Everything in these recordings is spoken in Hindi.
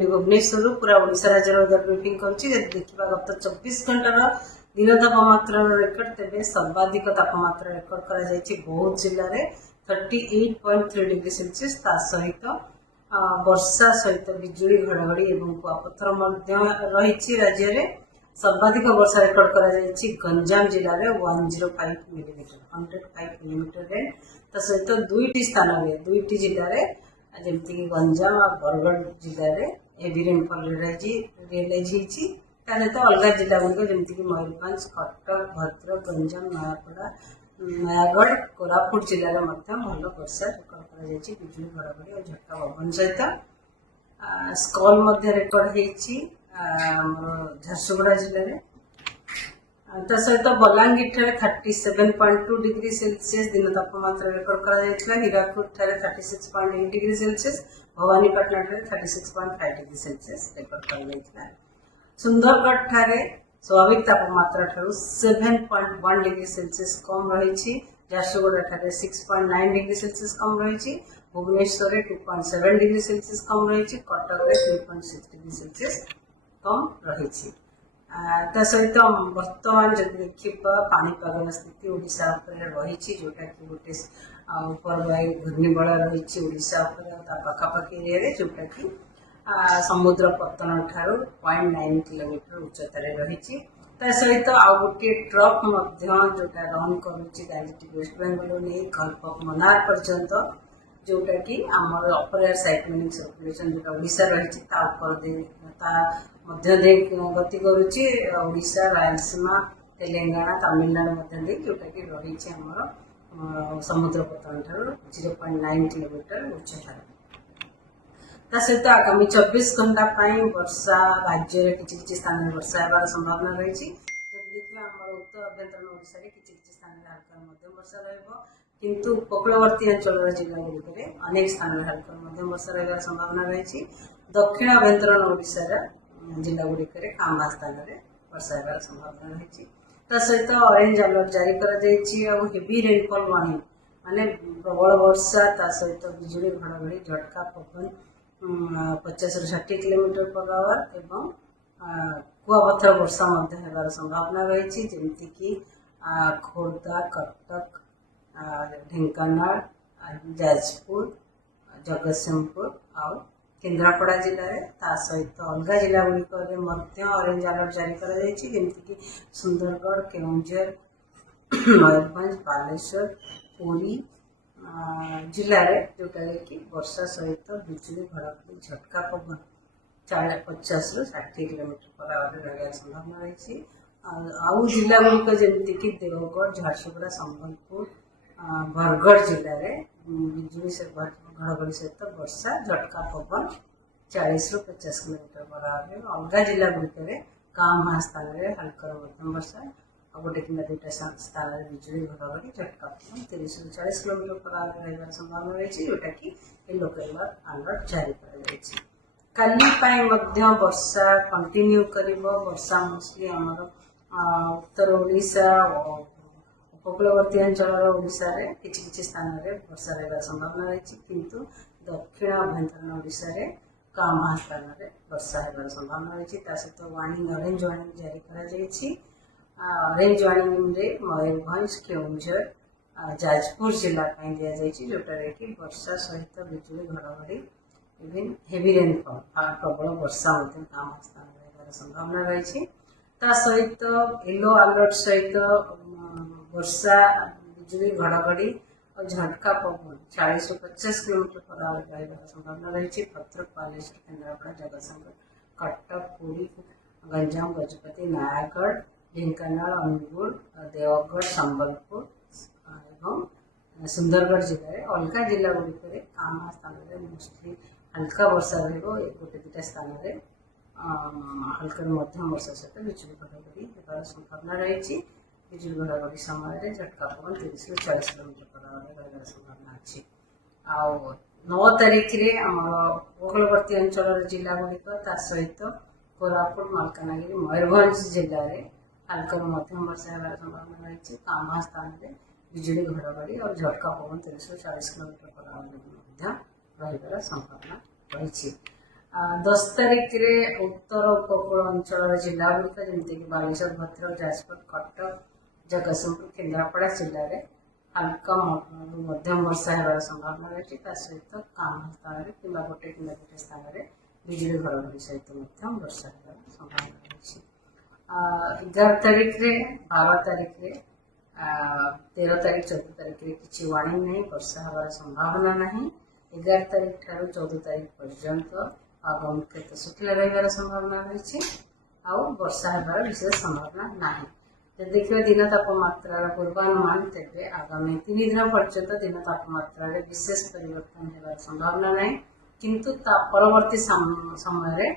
भुवनेश्वर पूरा ओडिशा राज्य वेदर ब्रीफिंग करुच्ची। देखा गत 24 घंटार दिन तापमात्रा रेकर्ड तेज सर्वाधिक तापमात्रा रेकर्ड कर बहुत जिले में 38.3 डिग्री सेल्सियस। सहित वर्षा सहित बिजुली घड़घड़ी और कुआपथर रही राज्य में सर्वाधिक वर्षा रेकर्ड कर गंजाम जिले में 105 मिलीमीटर 105 मिलीमीटर रेन। सहित दुईटी स्थान में दुईटी जिले में जमीक गंजाम और बरगढ़ जिले में हेवी रेनफॉल रियलाइज होती। सहित अलग जिला गुड़िक जमीक मयूरभंज कटक भद्रक गंजाम नयापड़ा नयागढ़ कोरापुट जिले में भल वर्षा रेकर्ड कर बिजुली घड़घड़ी और झटका पवन सहित स्कल रेकर्ड होती झारसुगुड़ा जिले में। सहित बलांगीर 37.2 डिग्री सेल्सियस दिन तापमात्रा रेकर्ड कर Hirakud 36.8 degree Celsius Bhawanipatna 36.5 degree Celsius record कर सुंदरगढ़ ठारे स्वाभाविक तापमात्रा 7.1 डिग्री सेल्सियस कम रही। झारसुगुड़ा 6.9 डिग्री सेल्सियस कम रही। भुवनेश्वर 2.7 डिग्री सेल्सियस कम रही। कटक 3.6 डिग्री सेल्सियस कम रही। सहित बर्तमान जब देखा पानीपाग स्थिति ओडिशा रही जोटा कि गोटे उपरवायु घूर्णिबल रही पाखापाखि एरिया जोटा कि समुद्र पतन ठारू 0.9 किलोमीटर उच्चतार रही। सहित आउ गोटे ट्रक जोटा रन करुच्ची वेस्ट बेंगल नहीं घरपक मनार पर्यंत जोटा कि आमर अपर एयर साइक्लोनिक सर्कुलेशन जो ओडिशा रही गति करुच्ची ओडिशा रायलसीमा तेलंगाना तमिलनाडु जोटा कि रही समुद्र पतन ठारू 0.9 किलोमीटर उच्चतार। सहित आगामी 24 घंटा वर्षा राज्य में किसी स्थान में वर्षा होबार संभावना रही। देखा उत्तर अभ्यंतरण ओडिशा किसी स्थान में हल्का मध्यम वर्षा किंतु उपकूलवर्ती अंचल जिला गुड़िक अनेक स्थान में हल्का मध्यम वर्षा रही संभावना रही। दक्षिण अभ्यंतरण ओडिशा जिला गुड़िक कांबा स्थान में वर्षा होबार संभावना रही। सहित ऑरेंज अलर्ट जारी कर हेवी रेनफॉल वार्निंग माने प्रबल वर्षा सहित बिजुली घड़घड़ी झटका पवन 50 ରୁ 60 किलोमीटर पर आवर एवं कुआपथर वर्षा होबार संभावना रही। जमीक खोर्धा कटक ढेंकानाल जाजपुर जगतसिंहपुर और केन्द्रापड़ा जिले में सहित अलग जिला गुड़िक ऑरेंज अलर्ट जारी कर सुंदरगढ़ केउंझर मयूरभंज बालेश्वर पुरी जिले में जोटा कि वर्षा सहित बिजुली घड़घड़ी झटका पवन 50 ରୁ 60 किलोमीटर पर आवर रही संभावना रही। आउ जिला गुड़िक जमीक देवगढ़ झारसुगुड़ा संबलपुर बरगढ़ जिले में बिजुली से घड़घड़ी सहित वर्षा झटका पवन 40 ରୁ 50 किलोमीटर पर आवर। अलग जिला गुड़िक कां स्थान में हल्का मध्यम वर्षा और गोटे कि दुईटा स्थान में बिजुली घड़घड़ी झटका पवन 30 ରୁ 40 किलोमीटर पर आवर रही संभावना रही जोटा कि येलो अलर्ट जारी कर काली वर्षा कंटिन्यू कर वर्षा मोस्टली आमर उत्तर ओडिशा उपकूलवर्ती अंचल ओडिशा रे किसी स्थान में वर्षा रही संभावना रही किंतु दक्षिण अभ्यंतरण ओडिशा रे कां स्थान में वर्षा होबार संभावना रही। सहित वार्निंग ऑरेंज वार्निंग जारी कर ऑरेंज वार्निंग रे मयूरभंज केउंझर जाजपुर जिला दि जोटा कि वर्षा सहित बिजुली घड़घड़ी इवन हेवी रेनफॉल प्रबल वर्षा काम स्थान रही संभावना रही। सहित येलो अलर्ट सहित वर्षा बिजुली घड़घड़ी और झटका पवन 40 ରୁ 50 किलोमीटर पर आवर रही संभावना रही। भद्रक बालेश्वर केन्द्रापड़ा जगतसिंहपुर कटक पुरी गंजाम गजपति नयागढ़ ढेंकानाल अनुगुल देवगढ़ संबलपुर और सुंदरगढ़ जिले में अलग जिला गुड़िक कां स्थान में मोस्टली हल्का वर्षा रोटे दुटा स्थान में हल्का मध्यम वर्षा सहित बिजुली घड़घड़ी होबार संभावना रही। बिजुली घड़घड़ी समय झटका पवन 30 ରୁ 40 किलोमीटर पर आवर रही संभावना अच्छी। 9 तारिख में आम उपकूलवर्ती अंचल जिला गुड़िक सहित कोरापुट मालकानगिरी मयूरभंज जिले में हल्का मध्यम वर्षा होबार संभावना रही। कां स्थान में बिजुली घड़घड़ी और झटका पवन 30 ରୁ 40 किलोमीटर पर आवर रही संभावना रही। 10 तारिख रे उत्तर उपकूल अंचल जिला गुड़िक जमीक बालेश्वर भद्रक जाजपुर कटक जगतसिंहपुर केन्द्रापड़ा जिले में हल्का मध्यम वर्षा होवार संभावना रही सहित काम स्थान कि गोटे कि दुटे स्थान में बिजुली घड़घड़ी सहित वर्षा होवार संभावना रही 11 तारिख रे 12 तारिख रे 13 तारिख 14 तारिख रे किसी वार्निंग नहीं वर्षा होवार संभावना नहीं 11 तारिख ठारू 14 तारिख पर्यंत आगम मुख्यतः शुखला रही संभावना रही वर्षा होवार विशेष संभावना नहीं। जब देखिए दिन तापमात्रा पूर्वानुमान तेज आगामी 3 दिन पर्यंत दिन तापमात्रा विशेष परिवर्तन होवार संभावना नहीं किंतु परवर्ती समय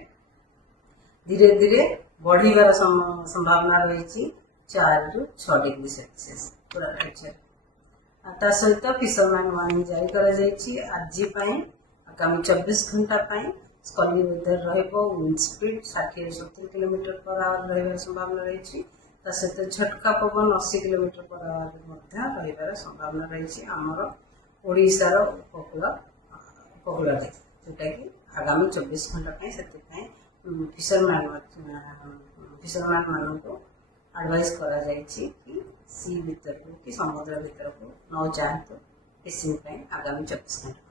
धीरे धीरे बढ़िबार संभावना रही 4 ରୁ 6 डिग्री सेल्सियस पूरा राज्य सहित फिशरमैन वार्निंग जारी कर आज आगामी 24 घंटा squally weather wind speed 60-70 kilometre per hour रही संभावना रही सहित झटका पवन 80 किलोमीटर पर आवर रही संभावना रही आमर ओडिशार उपकूल जोटा कि आगामी 24 घंटा से फिशरमैन मान को एडवाइस करा कि सी भीतर को कि समुद्र भीतर को न जातु फिशिंग आगामी 24 घंटा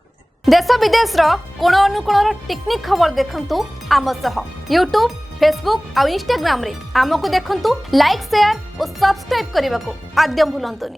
देश विदेश कोण अनुकोण टेक्निक खबर देखंतु आम सह यूट्यूब फेसबुक और इंस्टाग्राम रे आमको देखंतु लाइक शेयर और सब्सक्राइब करने को आद्यम भूलंतुनी।